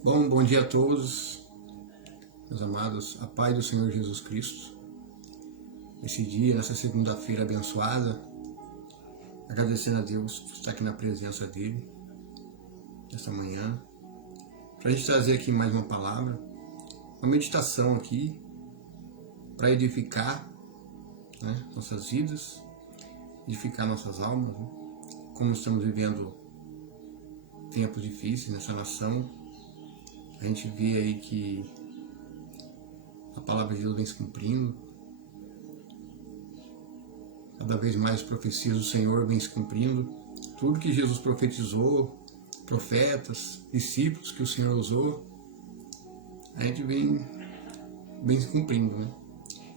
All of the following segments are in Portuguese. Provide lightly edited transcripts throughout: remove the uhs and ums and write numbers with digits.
Bom dia a todos, meus amados, a paz do Senhor Jesus Cristo. Nesse dia, nessa segunda-feira abençoada, agradecendo a Deus por estar aqui na presença dEle, nesta manhã, para a gente trazer aqui mais uma palavra, uma meditação aqui, para edificar nossas vidas, edificar nossas almas, como estamos vivendo tempos difíceis nessa nação. A gente vê aí que a palavra de Deus vem se cumprindo. Cada vez mais as profecias do Senhor vêm se cumprindo. Tudo que Jesus profetizou, profetas, discípulos que o Senhor usou, a gente vem se cumprindo, né?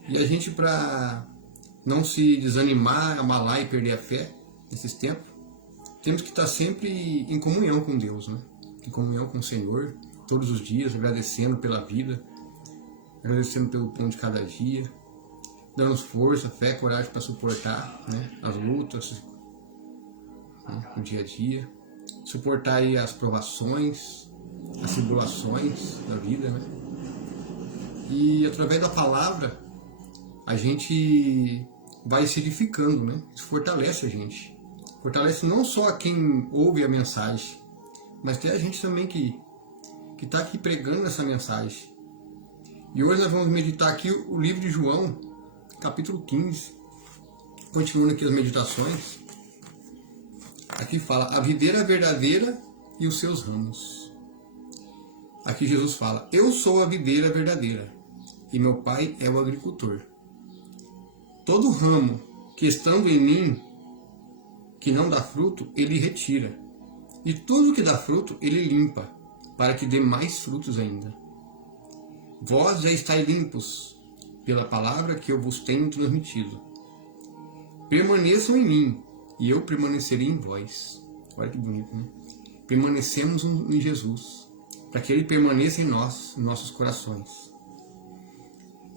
E a gente, para não se desanimar, abalar e perder a fé nesses tempos, temos que estar sempre em comunhão com Deus, né? Em comunhão com o Senhor, todos os dias, agradecendo pela vida, agradecendo pelo pão de cada dia, dando força, fé, coragem para suportar as lutas no dia a dia, suportar aí as provações, as tribulações da vida, né? E através da palavra a gente vai se edificando, né? Isso fortalece a gente, fortalece não só a quem ouve a mensagem, mas tem a gente também que está aqui pregando essa mensagem. E hoje nós vamos meditar aqui o livro de João, capítulo 15. Continuando aqui as meditações. Aqui fala, a videira verdadeira e os seus ramos. Aqui Jesus fala, eu sou a videira verdadeira, e meu Pai é o agricultor. Todo ramo que estando em mim, que não dá fruto, ele retira. E tudo que dá fruto, ele limpa, para que dê mais frutos ainda. Vós já estáis limpos pela palavra que eu vos tenho transmitido. Permaneçam em mim, e eu permanecerei em vós. Olha que bonito, né? Permanecemos em Jesus, para que Ele permaneça em nós, em nossos corações.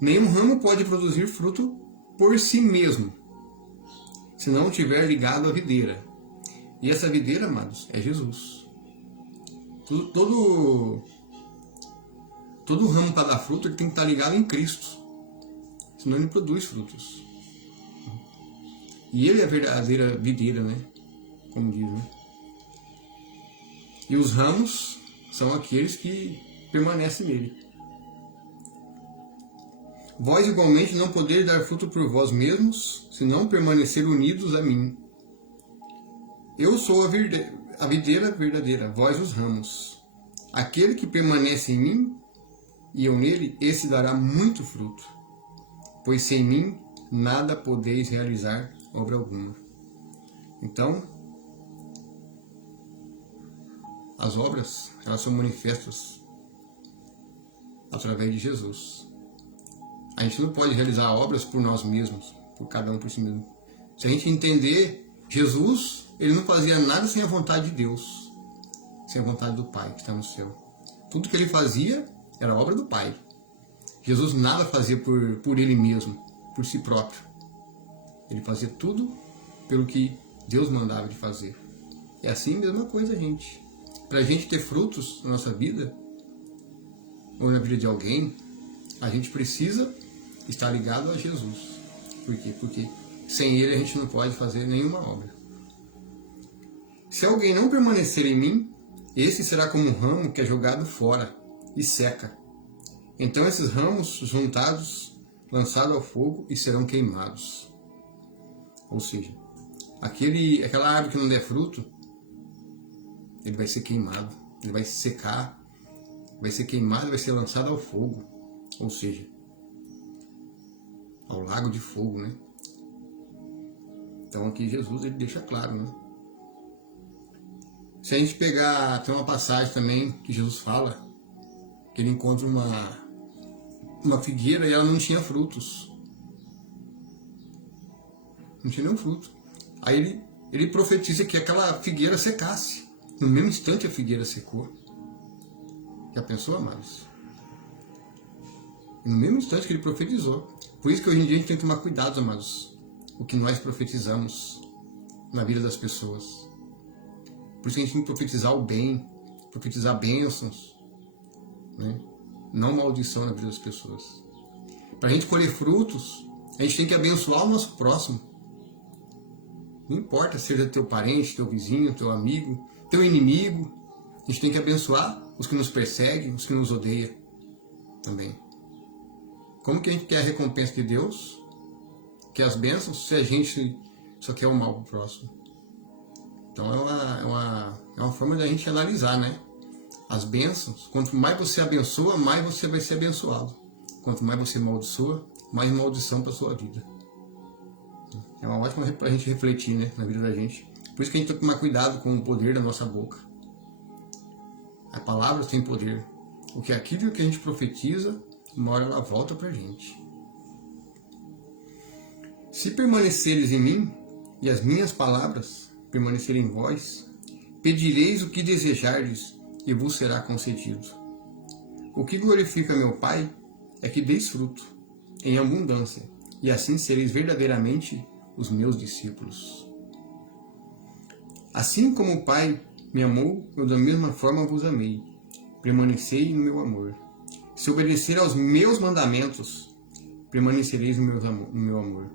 Nenhum ramo pode produzir fruto por si mesmo, se não estiver ligado à videira. E essa videira, amados, é Jesus. Todo ramo para dar fruto ele tem que estar ligado em Cristo, senão ele produz frutos. E ele é a verdadeira videira, né? Como diz, né? E os ramos são aqueles que permanecem nele. Vós igualmente não podeis dar fruto por vós mesmos, se não permanecer unidos a mim. Eu sou a videira verdadeira, vós os ramos. Aquele que permanece em mim e eu nele, esse dará muito fruto, pois sem mim nada podeis realizar obra alguma. Então, as obras, elas são manifestas através de Jesus. A gente não pode realizar obras por nós mesmos, por cada um por si mesmo. Se a gente entender, Jesus, ele não fazia nada sem a vontade de Deus, sem a vontade do Pai que está no céu. Tudo que ele fazia era obra do Pai. Jesus nada fazia por ele mesmo, por si próprio. Ele fazia tudo pelo que Deus mandava de fazer. É assim a mesma coisa, gente. Para a gente ter frutos na nossa vida, ou na vida de alguém, a gente precisa estar ligado a Jesus. Por quê? Porque sem Ele a gente não pode fazer nenhuma obra. Se alguém não permanecer em mim, esse será como um ramo que é jogado fora e seca. Então esses ramos juntados, lançados ao fogo e serão queimados. Ou seja, aquela árvore que não der fruto, ele vai ser queimado, ele vai secar, vai ser queimado, vai ser lançado ao fogo. Ou seja, ao lago de fogo, né? Então aqui Jesus ele deixa claro, né? Se a gente pegar, tem uma passagem também que Jesus fala, que ele encontra uma figueira e ela não tinha frutos. Não tinha nenhum fruto. Aí ele profetiza que aquela figueira secasse. No mesmo instante a figueira secou. Já pensou, amados? No mesmo instante que ele profetizou. Por isso que hoje em dia a gente tem que tomar cuidado, amados, o que nós profetizamos na vida das pessoas. Por isso que a gente tem que profetizar o bem, profetizar bênçãos, né? Não maldição na vida das pessoas. Para a gente colher frutos, a gente tem que abençoar o nosso próximo. Não importa se seja teu parente, teu vizinho, teu amigo, teu inimigo. A gente tem que abençoar os que nos perseguem, os que nos odeiam também. Como que a gente quer a recompensa de Deus? Quer as bênçãos, se a gente só quer o mal pro próximo. Então é uma forma da gente analisar, né? As bênçãos, quanto mais você abençoa, mais você vai ser abençoado. Quanto mais você amaldiçoa, mais maldição para sua vida. É uma ótima para a gente refletir, né, na vida da gente. Por isso que a gente tem que tomar cuidado com o poder da nossa boca. A palavra tem poder. O que é aquilo que a gente profetiza, uma hora ela volta para a gente. Se permaneceres em mim, e as minhas palavras permanecerem em vós, pedireis o que desejardes, e vos será concedido. O que glorifica meu Pai é que deis fruto, em abundância, e assim sereis verdadeiramente os meus discípulos. Assim como o Pai me amou, eu da mesma forma vos amei. Permanecei no meu amor. Se obedecer aos meus mandamentos, permanecereis no meu amor.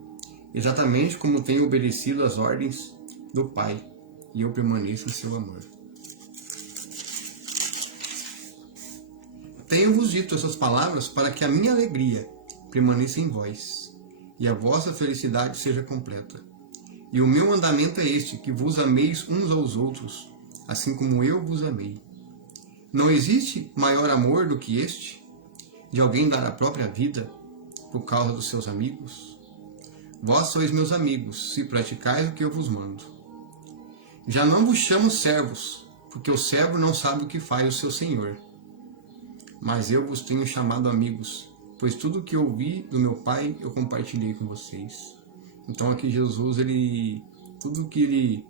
Exatamente como tenho obedecido às ordens do Pai, e eu permaneço em seu amor. Tenho-vos dito essas palavras para que a minha alegria permaneça em vós, e a vossa felicidade seja completa. E o meu mandamento é este, que vos ameis uns aos outros, assim como eu vos amei. Não existe maior amor do que este, de alguém dar a própria vida por causa dos seus amigos? Vós sois meus amigos, se praticais o que eu vos mando. Já não vos chamo servos, porque o servo não sabe o que faz o seu senhor. Mas eu vos tenho chamado amigos, pois tudo o que ouvi do meu Pai eu compartilhei com vocês. Então aqui Jesus, tudo que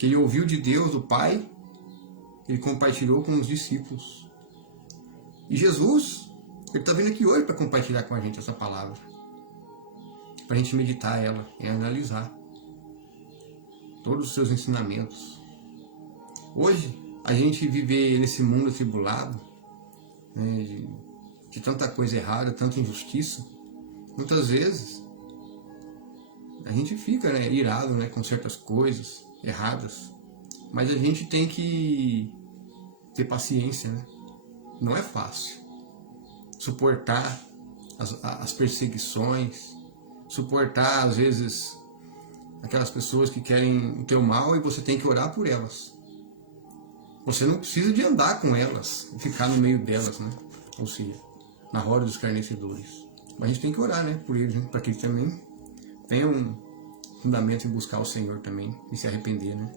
ele ouviu de Deus, do Pai, ele compartilhou com os discípulos. E Jesus, ele está vindo aqui hoje para compartilhar com a gente essa palavra. Para a gente meditar ela e analisar todos os seus ensinamentos. Hoje, a gente vive nesse mundo atribulado, né, de tanta coisa errada, tanta injustiça. Muitas vezes, a gente fica, né, irado, né, com certas coisas erradas. Mas a gente tem que ter paciência, né? Não é fácil suportar as perseguições, suportar, às vezes, aquelas pessoas que querem o teu mal e você tem que orar por elas. Você não precisa de andar com elas, ficar no meio delas, né? Ou seja, na roda dos escarnecedores. Mas a gente tem que orar, né, por eles, né? Para que eles também tenham um fundamento em buscar o Senhor também e se arrepender, né?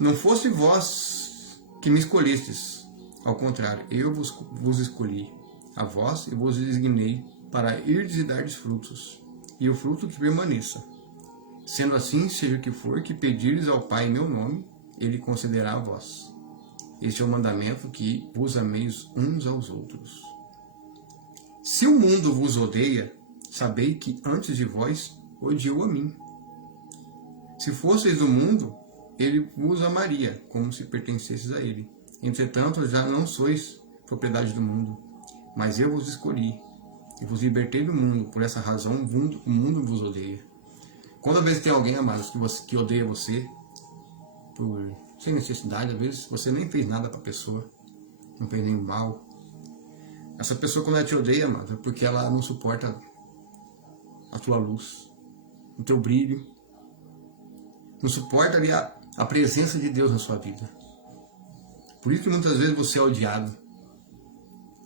Não fosse vós que me escolhestes, ao contrário, eu vos escolhi a vós e vos designei para irdes e dardes frutos, e o fruto que permaneça. Sendo assim, seja o que for que pedirdes ao Pai em meu nome, ele concederá a vós. Este é o mandamento, que vos ameis uns aos outros. Se o mundo vos odeia, sabei que antes de vós odiou a mim. Se fosseis do mundo, ele vos amaria, como se pertencesseis a ele. Entretanto, já não sois propriedade do mundo, mas eu vos escolhi e vos libertei do mundo. Por essa razão, o mundo vos odeia. Quando às vezes tem alguém, amados, que odeia você, sem necessidade, às vezes você nem fez nada para a pessoa, não fez nenhum mal. Essa pessoa, quando ela te odeia, amado, é porque ela não suporta a tua luz, o teu brilho, não suporta ali a presença de Deus na sua vida. Por isso que muitas vezes você é odiado,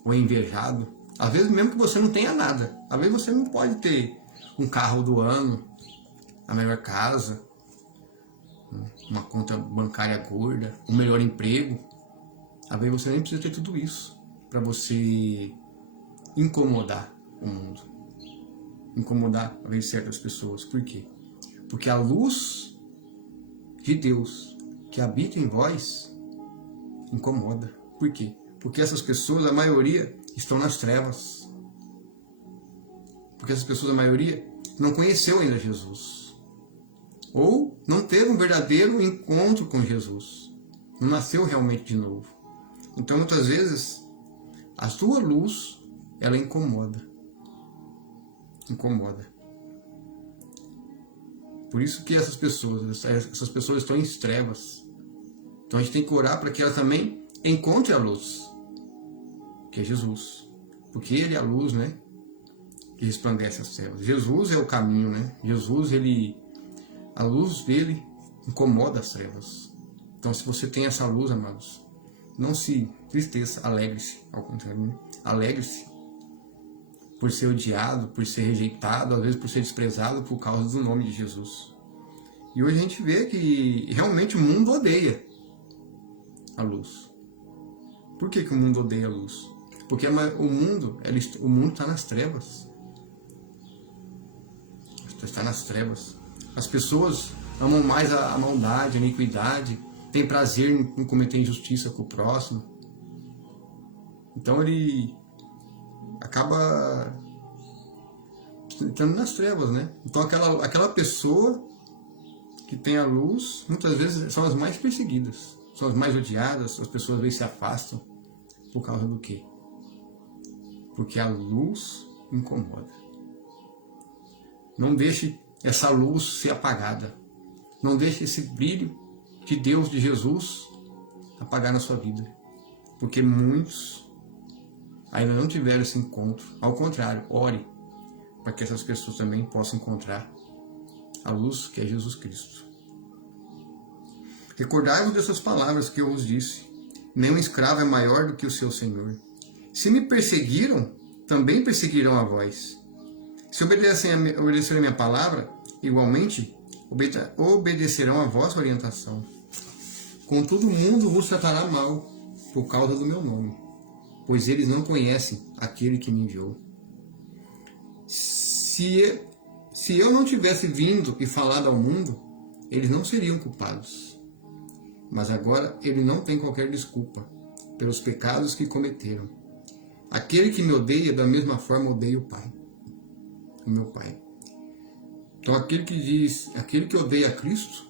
ou invejado. Às vezes mesmo que você não tenha nada. Às vezes você não pode ter um carro do ano, a melhor casa, uma conta bancária gorda, um melhor emprego. Às vezes você nem precisa ter tudo isso para você incomodar o mundo. Incomodar, às vezes, certas pessoas. Por quê? Porque a luz de Deus que habita em vós incomoda. Por quê? Porque essas pessoas, a maioria, estão nas trevas. Porque essas pessoas, a maioria, não conheceu ainda Jesus. Ou não teve um verdadeiro encontro com Jesus. Não nasceu realmente de novo. Então, muitas vezes, a sua luz, ela incomoda. Incomoda. Por isso que essas pessoas estão em trevas. Então a gente tem que orar para que elas também encontrem a luz, que é Jesus. Porque Ele é a luz, né? Que resplandece as trevas. Jesus é o caminho, né? Jesus, a luz dele incomoda as trevas. Então, se você tem essa luz, amados, não se tristeça, alegre-se, ao contrário, né? Alegre-se por ser odiado, por ser rejeitado, às vezes por ser desprezado por causa do nome de Jesus. E hoje a gente vê que realmente o mundo odeia a luz. Por que o mundo odeia a luz? Porque o mundo está nas trevas. Está nas trevas. As pessoas amam mais a maldade, a iniquidade, têm prazer em cometer injustiça com o próximo. Então ele acaba entrando nas trevas, né? Então aquela pessoa que tem a luz, muitas vezes são as mais perseguidas, são as mais odiadas, as pessoas às vezes se afastam. Por causa do quê? Porque a luz incomoda. Não deixe essa luz ser apagada. Não deixe esse brilho de Deus, de Jesus, apagar na sua vida. Porque muitos ainda não tiveram esse encontro. Ao contrário, ore para que essas pessoas também possam encontrar a luz que é Jesus Cristo. Recordai-vos dessas palavras que eu vos disse. Nenhum escravo é maior do que o seu Senhor. Se me perseguiram, também perseguirão a vós. Se obedecerem a minha palavra, igualmente obedecerão a vossa orientação. Contudo, o mundo vos tratará mal por causa do meu nome, pois eles não conhecem aquele que me enviou. Se eu não tivesse vindo e falado ao mundo, eles não seriam culpados. Mas agora ele não tem qualquer desculpa pelos pecados que cometeram. Aquele que me odeia, da mesma forma odeia o Pai, o meu Pai. Então aquele que odeia a Cristo,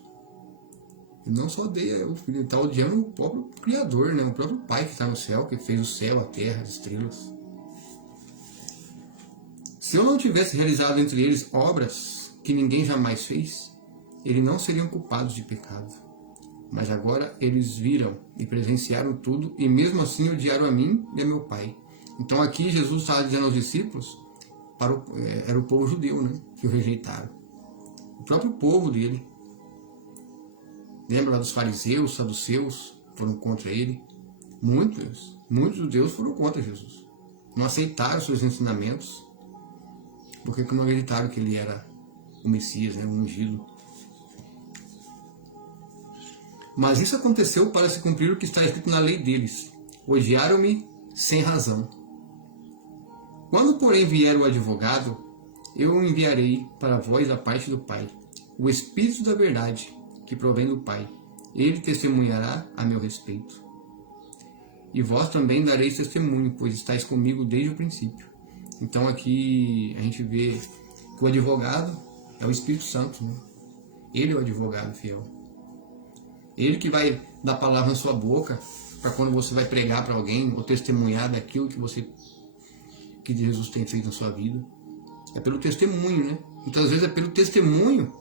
ele não só odeia o Filho, ele está odiando o próprio Criador, né? O próprio Pai que está no céu, que fez o céu, a terra, as estrelas. Se eu não tivesse realizado entre eles obras que ninguém jamais fez, eles não seriam culpados de pecado. Mas agora eles viram e presenciaram tudo e mesmo assim odiaram a mim e a meu Pai. Então aqui Jesus estava dizendo aos discípulos, era o povo judeu, né, que o rejeitaram. O próprio povo dele. Lembra lá dos fariseus, saduceus, foram contra ele. Muitos judeus foram contra Jesus. Não aceitaram seus ensinamentos, porque não acreditaram que ele era o Messias, né, o ungido. Mas isso aconteceu para se cumprir o que está escrito na lei deles. Odiaram-me sem razão. Quando, porém, vier o advogado, eu o enviarei para vós da parte do Pai, o Espírito da verdade, que provém do Pai. Ele testemunhará a meu respeito. E vós também dareis testemunho, pois estáis comigo desde o princípio. Então aqui a gente vê que o advogado é o Espírito Santo, né? Ele é o advogado fiel. Ele que vai dar palavra na sua boca para quando você vai pregar para alguém ou testemunhar daquilo que Jesus tem feito na sua vida. É pelo testemunho, né? Muitas vezes é pelo testemunho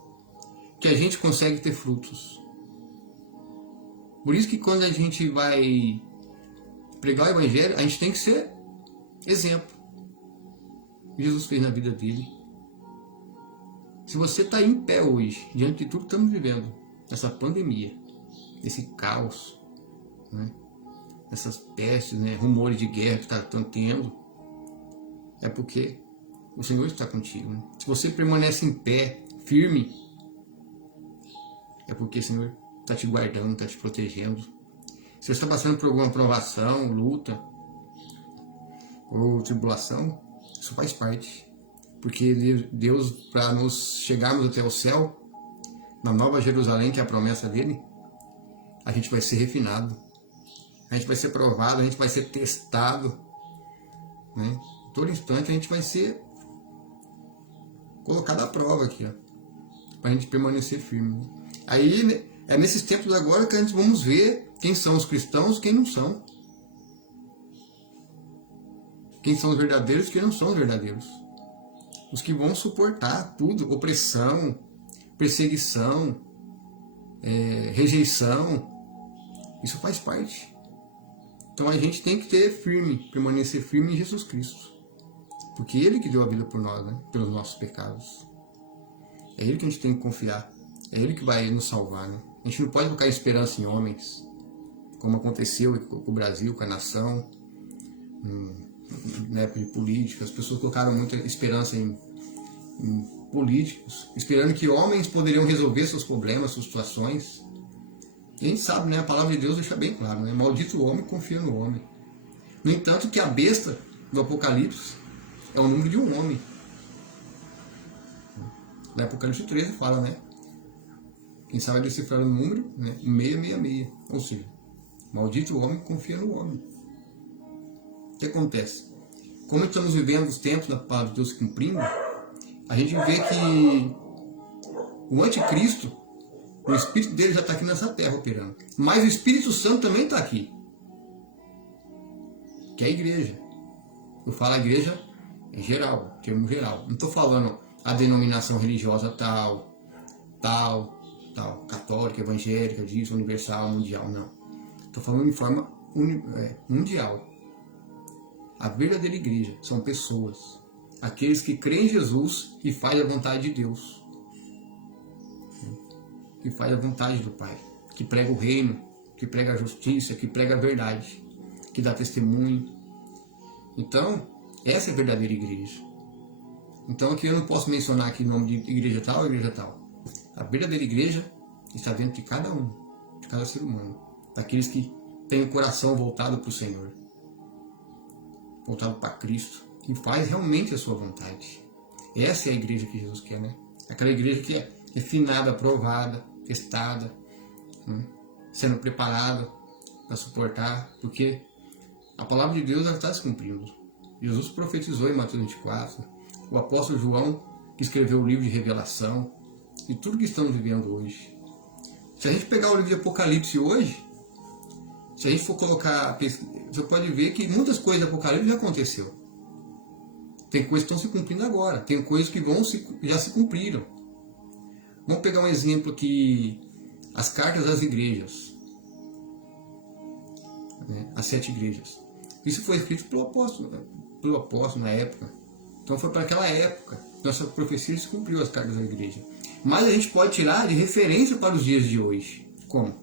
que a gente consegue ter frutos. Por isso que quando a gente vai pregar o Evangelho, a gente tem que ser exemplo. Jesus fez na vida dele. Se você está em pé hoje, diante de tudo que estamos vivendo, essa pandemia, esse caos, né? Essas pestes, né? Rumores de guerra que estão tendo, é porque o Senhor está contigo, né? Se você permanece em pé, firme, é porque o Senhor está te guardando, está te protegendo. Se você está passando por alguma provação, luta ou tribulação, isso faz parte. Porque Deus, para nós chegarmos até o céu, na Nova Jerusalém, que é a promessa dele, a gente vai ser refinado, a gente vai ser provado, a gente vai ser testado, né? Todo instante a gente vai ser colocado à prova aqui, para a gente permanecer firme. Aí é nesses tempos agora que a gente vamos ver quem são os cristãos e quem não são. quem são os verdadeiros e quem não são os verdadeiros. Os que vão suportar tudo, opressão, perseguição, rejeição, isso faz parte. Então a gente tem que permanecer firme em Jesus Cristo. Porque Ele que deu a vida por nós, né? Pelos nossos pecados. É Ele que a gente tem que confiar. É Ele que vai nos salvar, né? A gente não pode colocar esperança em homens, como aconteceu com o Brasil, com a nação, na época de política. As pessoas colocaram muita esperança em políticos, esperando que homens poderiam resolver seus problemas, suas situações. E a gente sabe, né? A palavra de Deus deixa bem claro, né? Maldito o homem que confia no homem. No entanto, que a besta do Apocalipse é o número de um homem. No Apocalipse 13 fala, né? Quem sabe decifrar o número, né? 666. Ou seja, maldito o homem que confia no homem. O que acontece? Como estamos vivendo os tempos da palavra de Deus se cumprindo, a gente vê que o anticristo, o espírito dele já está aqui nessa terra operando. Mas o Espírito Santo também está aqui. Que é a igreja. Eu falo a igreja em geral, termo geral. Não estou falando a denominação religiosa tal, católica, evangélica, disso, universal, mundial, não. Estou falando de forma mundial. A verdadeira igreja são pessoas. Aqueles que creem em Jesus e fazem a vontade de Deus. Que faz a vontade do Pai. Que prega o reino, que prega a justiça, que prega a verdade. Que dá testemunho. Então, essa é a verdadeira igreja. Então aqui eu não posso mencionar aqui o nome de igreja tal ou igreja tal. A verdadeira igreja está dentro de cada um, de cada ser humano. Daqueles que têm o coração voltado para o Senhor. Voltado para Cristo. Que faz realmente a sua vontade. Essa é a igreja que Jesus quer, né? Aquela igreja que é refinada, aprovada, testada, né? Sendo preparada para suportar, porque a palavra de Deus está se cumprindo. Jesus profetizou em Mateus 24, o apóstolo João, que escreveu o livro de Revelação, e tudo que estamos vivendo hoje. Se a gente pegar o livro de Apocalipse hoje, se a gente for colocar, você pode ver que muitas coisas do Apocalipse já aconteceu. Tem coisas que estão se cumprindo agora, tem coisas que já se cumpriram. Vamos pegar um exemplo aqui, as cartas das igrejas, né? As 7 igrejas. Isso foi escrito pelo apóstolo na época. Então foi para aquela época. Nossa profecia se cumpriu, as cartas da igreja. Mas a gente pode tirar de referência para os dias de hoje. Como?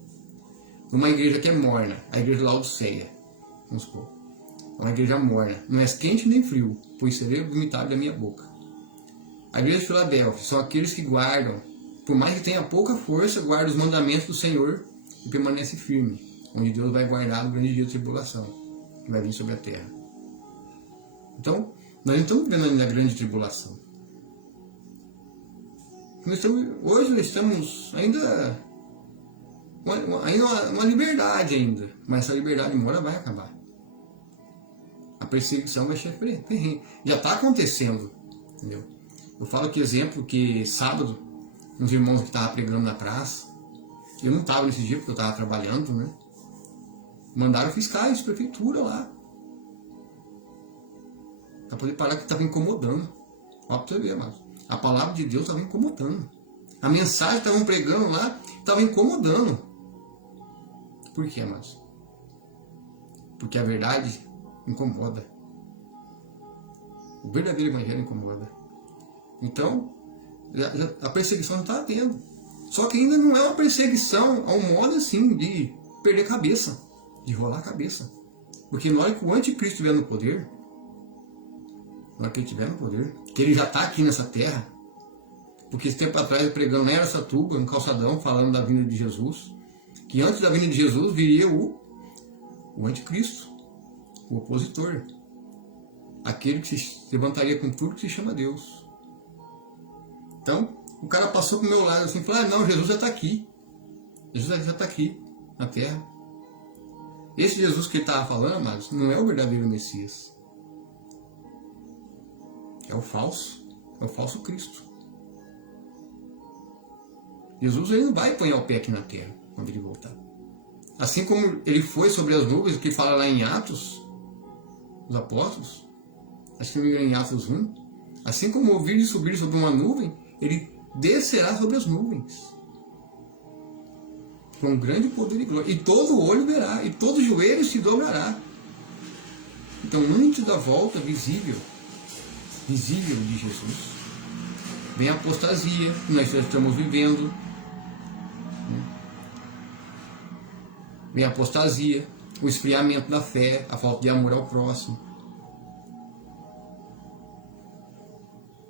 Uma igreja que é morna, a igreja de Laodiceia. Vamos supor. É uma igreja morna. Não é quente nem frio, pois serei vomitado da minha boca. A igreja de Filadélfia são aqueles que guardam, por mais que tenha pouca força, guardam os mandamentos do Senhor e permanece firme, onde Deus vai guardar no grande dia de tribulação, que vai vir sobre a terra. Então, nós não estamos vivendo ainda a grande tribulação. Hoje nós estamos ainda uma liberdade ainda, mas essa liberdade uma hora vai acabar. A perseguição vai ser ferrenha. Já está acontecendo, entendeu? Eu falo que exemplo que sábado, uns irmãos que estavam pregando na praça, eu não estava nesse dia porque eu estava trabalhando, né? Mandaram fiscais de prefeitura lá, para poder parar, que estava incomodando. Ó, para você ver, mas a palavra de Deus estava incomodando. A mensagem que estavam pregando lá estava incomodando. Por quê, mas? Porque a verdade incomoda. O verdadeiro evangelho incomoda. Então, a perseguição não está tendo. Só que ainda não é uma perseguição ao modo assim de perder a cabeça, de rolar a cabeça. Porque na hora que o anticristo estiver no poder, na hora que ele estiver no poder, que ele já está aqui nessa terra, porque esse tempo atrás pregando lá em Araçatuba, no calçadão, falando da vinda de Jesus, que antes da vinda de Jesus viria o anticristo, o opositor, aquele que se levantaria com tudo que se chama Deus. Então, o cara passou pro meu lado assim, falou, não, Jesus já está aqui. Jesus já está aqui, na terra. Esse Jesus que ele estava falando, mas não é o verdadeiro Messias. É o falso Cristo. Jesus ele não vai apanhar o pé aqui na terra quando ele voltar. Assim como ele foi sobre as nuvens, que fala lá em Atos, os apóstolos, acho que não me engano em Atos 1, assim como ouvir e subir sobre uma nuvem, ele descerá sobre as nuvens. Com grande poder e glória. E todo olho verá, e todo joelho se dobrará. Então, antes da volta visível de Jesus, vem a apostasia, que nós já estamos vivendo. Vem a apostasia, o esfriamento da fé, a falta de amor ao próximo.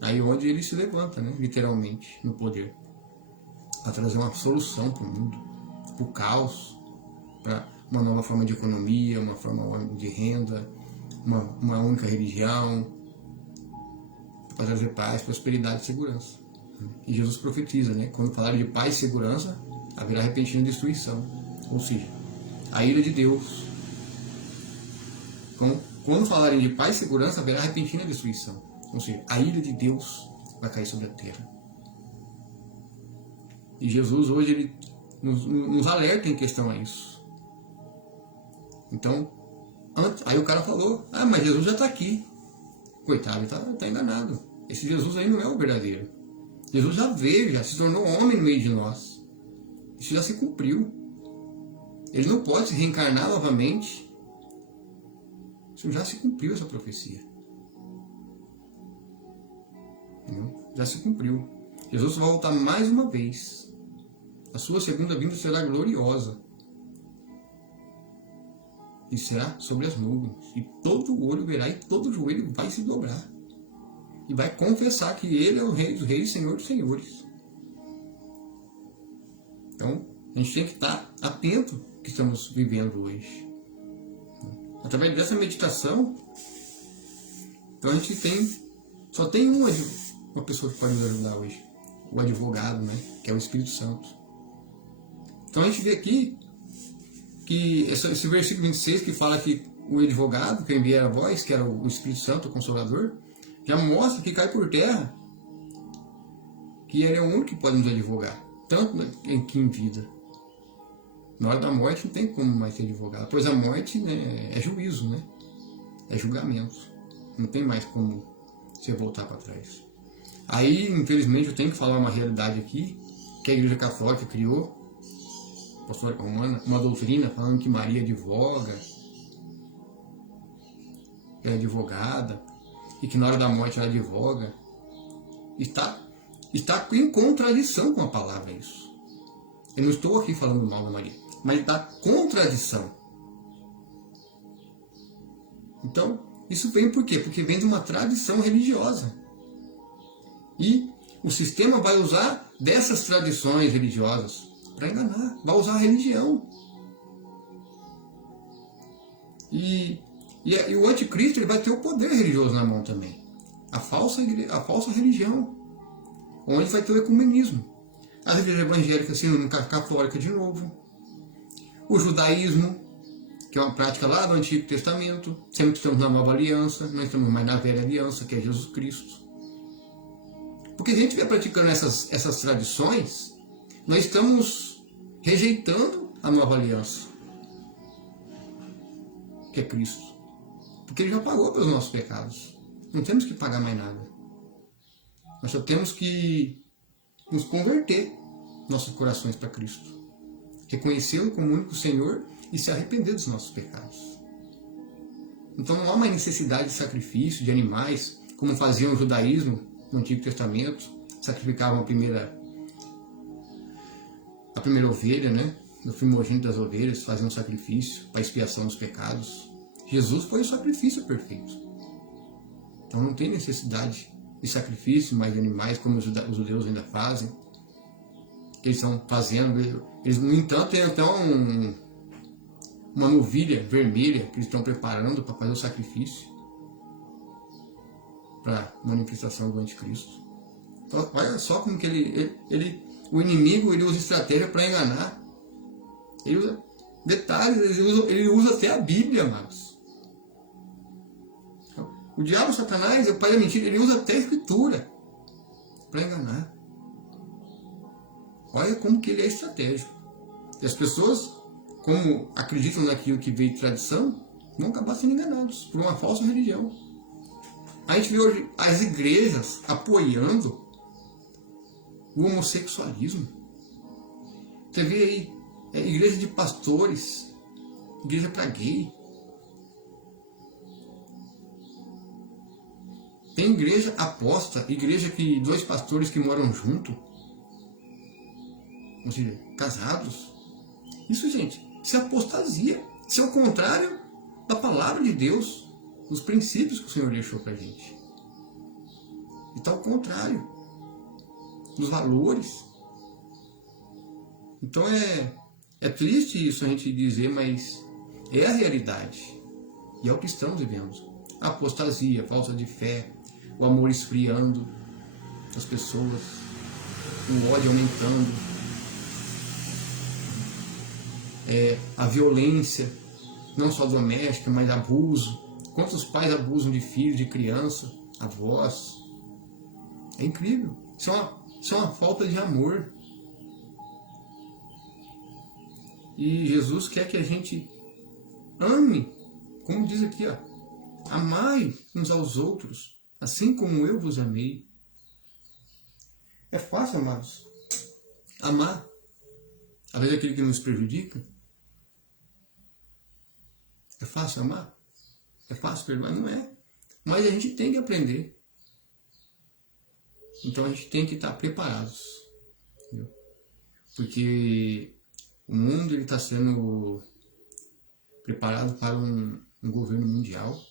Aí onde ele se levanta, né, literalmente, no poder, para trazer uma solução para o mundo, para o caos, para uma nova forma de economia, uma forma de renda, uma única religião, para trazer paz, prosperidade e segurança. E Jesus profetiza, né, quando falarem de paz e segurança, haverá repentina destruição, ou seja, a ira de Deus. Então, quando falarem de paz e segurança, haverá repentina destruição. Ou seja, a ira de Deus vai cair sobre a terra. E Jesus hoje ele nos alerta em questão a isso. Então, aí o cara falou, mas Jesus já está aqui. Coitado, ele está enganado. Esse Jesus aí não é o verdadeiro. Jesus já veio, já se tornou homem no meio de nós. Isso já se cumpriu. Ele não pode se reencarnar novamente. Isso já se cumpriu, essa profecia. Já se cumpriu. Jesus vai voltar mais uma vez. A sua segunda vinda será gloriosa. E será sobre as nuvens. E todo olho verá e todo joelho vai se dobrar. E vai confessar que Ele é o Rei dos Reis e Senhor dos Senhores. Então, a gente tem que estar atento ao que estamos vivendo hoje. Através dessa meditação, então a gente só tem uma pessoa que pode nos ajudar hoje, o advogado, né, que é o Espírito Santo. Então a gente vê aqui que esse versículo 26 que fala que o advogado, que envia a voz, que era o Espírito Santo, o Consolador, já mostra que cai por terra que ele é o único que pode nos advogar, tanto em vida. Na hora da morte não tem como mais ser advogado, pois a morte, né, é juízo, né, é julgamento, não tem mais como você voltar para trás. Aí, infelizmente, eu tenho que falar uma realidade aqui, que a Igreja Católica criou, Apostólica Romana, uma doutrina falando que Maria advoga, é advogada, e que na hora da morte ela advoga. Está em contradição com a palavra isso. Eu não estou aqui falando mal da Maria, mas está contradição. Então, isso vem por quê? Porque vem de uma tradição religiosa. E o sistema vai usar dessas tradições religiosas para enganar, vai usar a religião. E o anticristo ele vai ter o poder religioso na mão também. A falsa religião, onde vai ter o ecumenismo. As igrejas evangélicas sendo católica de novo. O judaísmo, que é uma prática lá do Antigo Testamento, sempre estamos na Nova Aliança, não estamos mais na Velha Aliança, que é Jesus Cristo. Porque se a gente estiver praticando essas tradições, nós estamos rejeitando a Nova Aliança, que é Cristo. Porque Ele já pagou pelos nossos pecados. Não temos que pagar mais nada. Nós só temos que nos converter nossos corações para Cristo. Reconhecê-lo como único Senhor e se arrepender dos nossos pecados. Então não há mais necessidade de sacrifício de animais, como fazia o judaísmo no Antigo Testamento. Sacrificavam a primeira ovelha, né? No primogênito das ovelhas, faziam um sacrifício para expiação dos pecados. Jesus foi o sacrifício perfeito. Então não tem necessidade de sacrifício mais de animais, como os judeus ainda fazem. Eles estão fazendo, eles, no entanto, tem até uma novilha vermelha que eles estão preparando para fazer o sacrifício para a manifestação do anticristo. Então, olha só como que o inimigo ele usa estratégia para enganar. Ele usa detalhes, ele usa até a Bíblia, amados. O diabo, Satanás, o pai da mentira, ele usa até a Escritura para enganar. Olha como que ele é estratégico. E as pessoas, como acreditam naquilo que veio de tradição, vão acabar sendo enganados por uma falsa religião. A gente vê hoje as igrejas apoiando o homossexualismo. Você vê aí igreja de pastores, igreja para gay. Tem igreja aposta, igreja que 2 pastores que moram junto, ou seja, casados. Isso, gente, isso é apostasia. Isso é o contrário da palavra de Deus, dos princípios que o Senhor deixou para a gente. E está ao contrário dos valores. Então é triste isso a gente dizer, mas é a realidade. E é o que estamos vivendo. A apostasia, a falta de fé, o amor esfriando as pessoas, o ódio aumentando, a violência, não só doméstica, mas abuso. Quantos pais abusam de filhos, de criança, avós? É incrível. Isso é uma falta de amor. E Jesus quer que a gente ame, como diz aqui, ó, amai uns aos outros, assim como eu vos amei. É fácil, amados, amar, às vezes aquele que nos prejudica. É fácil amar? É fácil perdoar? Não é. Mas a gente tem que aprender. Então a gente tem que estar preparados. Entendeu? Porque o mundo está sendo preparado para um governo mundial.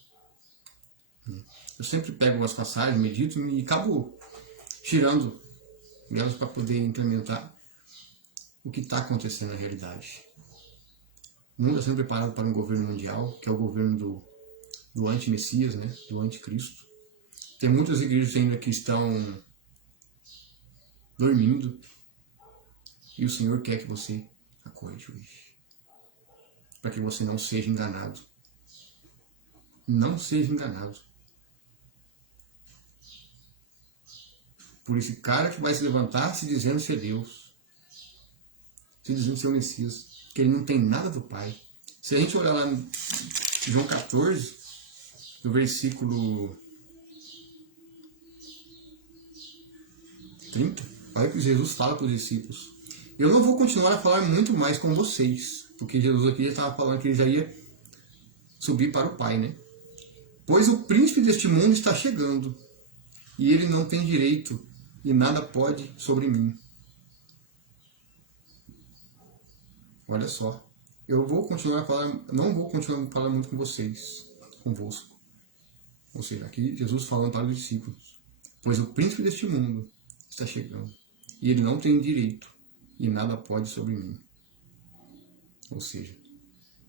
Eu sempre pego as passagens, medito e acabo tirando delas para poder implementar o que está acontecendo na realidade. O mundo está sendo preparado para um governo mundial, que é o governo do anti-Messias, né? Do anticristo. Tem muitas igrejas ainda que estão dormindo e o Senhor quer que você acorde hoje, para que você não seja enganado. Não seja enganado por esse cara que vai se levantar se dizendo ser Deus, se dizendo ser o Messias, que ele não tem nada do Pai. Se a gente olhar lá em João 14, no versículo 30, olha que Jesus fala para os discípulos: eu não vou continuar a falar muito mais com vocês, porque Jesus aqui já estava falando que ele já ia subir para o Pai, né? Pois o príncipe deste mundo está chegando, e ele não tem direito, e nada pode sobre mim. Olha só, eu vou continuar a falar, não vou continuar a falar muito com vocês, convosco. Ou seja, aqui Jesus falando para os discípulos: pois o príncipe deste mundo está chegando, e ele não tem direito, e nada pode sobre mim. Ou seja,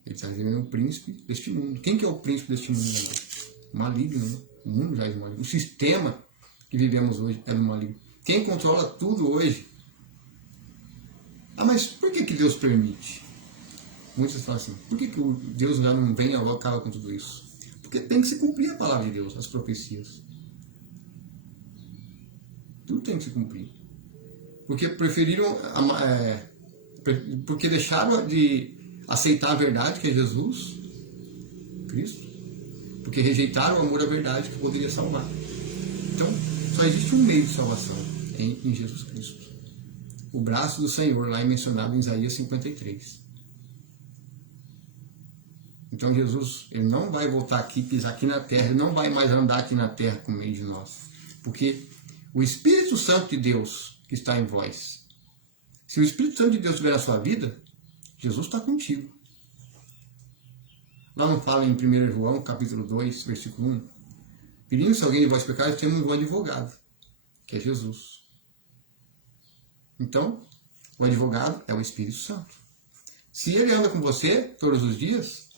ele está dizendo o príncipe deste mundo. Quem que é o príncipe deste mundo? Maligno, né? O mundo já é maligno. O sistema que vivemos hoje é do maligno. Quem controla tudo hoje? Ah, mas por que Deus permite? Muitos falam assim: por que Deus já não vem e acaba com tudo isso? Porque tem que se cumprir a palavra de Deus, as profecias. Tudo tem que se cumprir. Porque porque deixaram de aceitar a verdade, que é Jesus Cristo, porque rejeitaram o amor à verdade que poderia salvar. Então, só existe um meio de salvação, em Jesus Cristo. O braço do Senhor, lá é mencionado em Isaías 53. Então Jesus, ele não vai voltar aqui, pisar aqui na terra, ele não vai mais andar aqui na terra com meio de nós. Porque o Espírito Santo de Deus que está em vós, se o Espírito Santo de Deus estiver na sua vida, Jesus está contigo. Lá não fala em 1 João, capítulo 2, versículo 1. Pedindo se alguém de vós pecar, temos um advogado, que é Jesus. Então, o advogado é o Espírito Santo. Se ele anda com você todos os dias,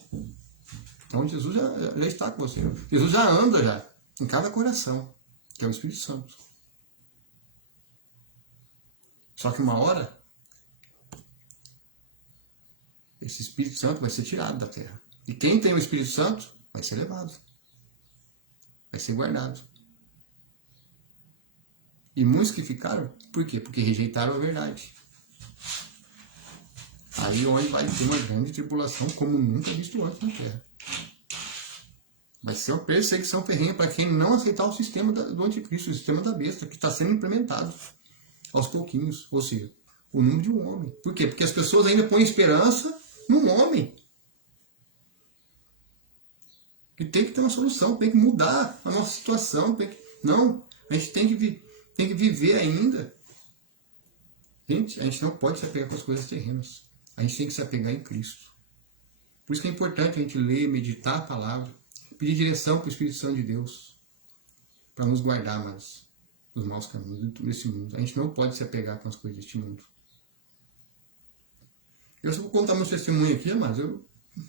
então Jesus já está com você. Jesus já anda já em cada coração, que é o Espírito Santo. Só que uma hora, esse Espírito Santo vai ser tirado da terra. E quem tem o Espírito Santo vai ser levado. Vai ser guardado. E muitos que ficaram, por quê? Porque rejeitaram a verdade. Aí onde vai ter uma grande tribulação, como nunca visto antes na terra. Vai ser uma perseguição ferrenha para quem não aceitar o sistema do anticristo, o sistema da besta, que está sendo implementado aos pouquinhos. Ou seja, o número de um homem. Por quê? Porque as pessoas ainda põem esperança num homem. E tem que ter uma solução, tem que mudar a nossa situação. Não, a gente tem que viver ainda. Gente, a gente não pode se apegar com as coisas terrenas. A gente tem que se apegar em Cristo. Por isso que é importante a gente ler, meditar a palavra, pedir direção para o Espírito Santo de Deus, para nos guardar mais dos maus caminhos desse mundo. A gente não pode se apegar com as coisas deste mundo. Eu só vou contar meu testemunho aqui, mas eu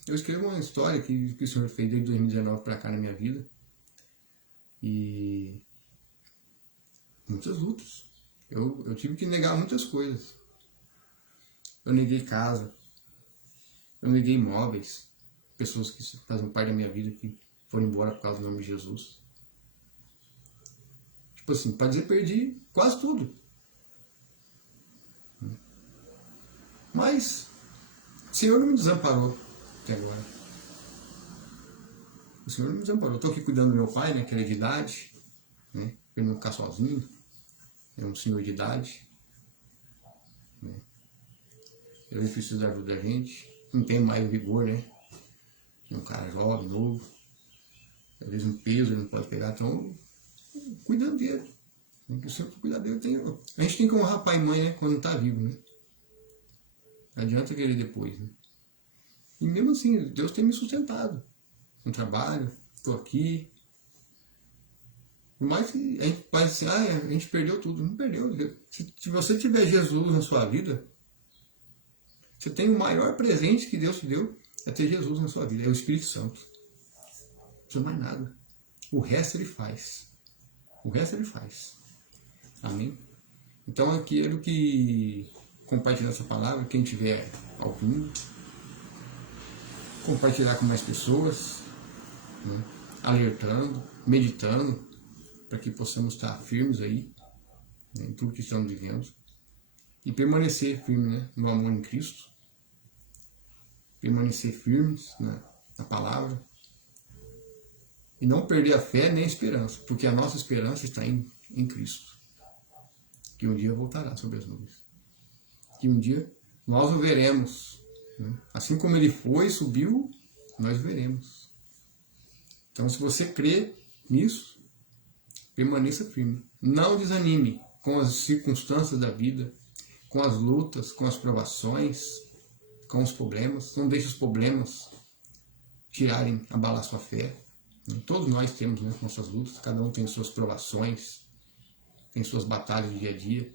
escrevo uma história que o Senhor fez desde 2019 para cá na minha vida. E muitas lutas. Eu tive que negar muitas coisas. Eu neguei casa. Eu neguei imóveis. Pessoas que fazem parte da minha vida que foram embora por causa do nome de Jesus. Tipo assim, para dizer, perdi quase tudo. Mas o Senhor não me desamparou até agora. O Senhor não me desamparou. Estou aqui cuidando do meu pai, né, que ele é de idade, né, ele não ficar sozinho. É um senhor de idade. Né? Ele precisa da ajuda da gente. Não tem mais vigor, né? É um cara jovem, novo. Às vezes um peso ele não pode pegar, então cuidando dele. Porque se eu cuidar dele, a gente tem que honrar pai e mãe, né? Quando está vivo, né? Não adianta querer depois, né? E mesmo assim, Deus tem me sustentado no trabalho, estou aqui. Mas a gente parece assim, a gente perdeu tudo. Não perdeu. Se você tiver Jesus na sua vida, você tem o maior presente que Deus te deu, é ter Jesus na sua vida, é o Espírito Santo. Não precisa mais nada. O resto ele faz. O resto ele faz. Amém? Então eu quero que compartilhar essa palavra, quem tiver ouvindo, compartilhar com mais pessoas, né? Alertando, meditando, para que possamos estar firmes aí, né, em tudo que estamos vivendo, e permanecer firme, né, no amor em Cristo, permanecer firmes na palavra, e não perder a fé nem a esperança, porque a nossa esperança está em Cristo, que um dia voltará sobre as nuvens, que um dia nós o veremos, né? Assim como ele foi e subiu, nós o veremos. Então, se você crê nisso, permaneça firme. Não desanime com as circunstâncias da vida, com as lutas, com as provações, com os problemas. Não deixe os problemas abalar sua fé. Todos nós temos, né, nossas lutas, cada um tem suas provações, tem suas batalhas do dia a dia.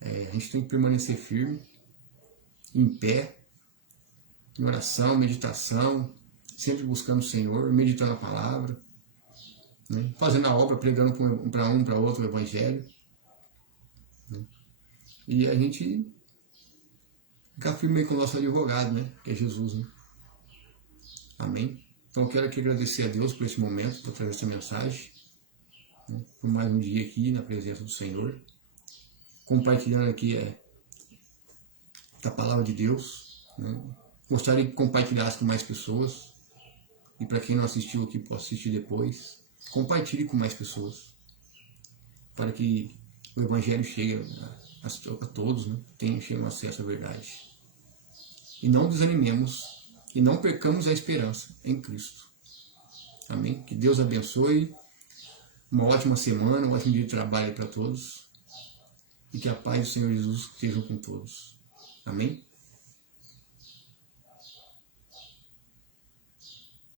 A gente tem que permanecer firme, em pé, em oração, meditação, sempre buscando o Senhor, meditando a palavra, né? Fazendo a obra, pregando para outro o Evangelho, né? E a gente ficar firme com o nosso advogado, né? Que é Jesus, né? Amém? Então eu quero aqui agradecer a Deus por esse momento, por trazer essa mensagem, né? Por mais um dia aqui na presença do Senhor, compartilhando aqui a palavra de Deus, né? Gostaria que compartilhasse com mais pessoas, e para quem não assistiu aqui, possa assistir depois. Compartilhe com mais pessoas, para que o Evangelho chegue a todos, né? Tenham acesso à verdade. E não desanimemos, e não percamos a esperança em Cristo. Amém? Que Deus abençoe, uma ótima semana, um ótimo dia de trabalho para todos, e que a paz do Senhor Jesus esteja com todos. Amém?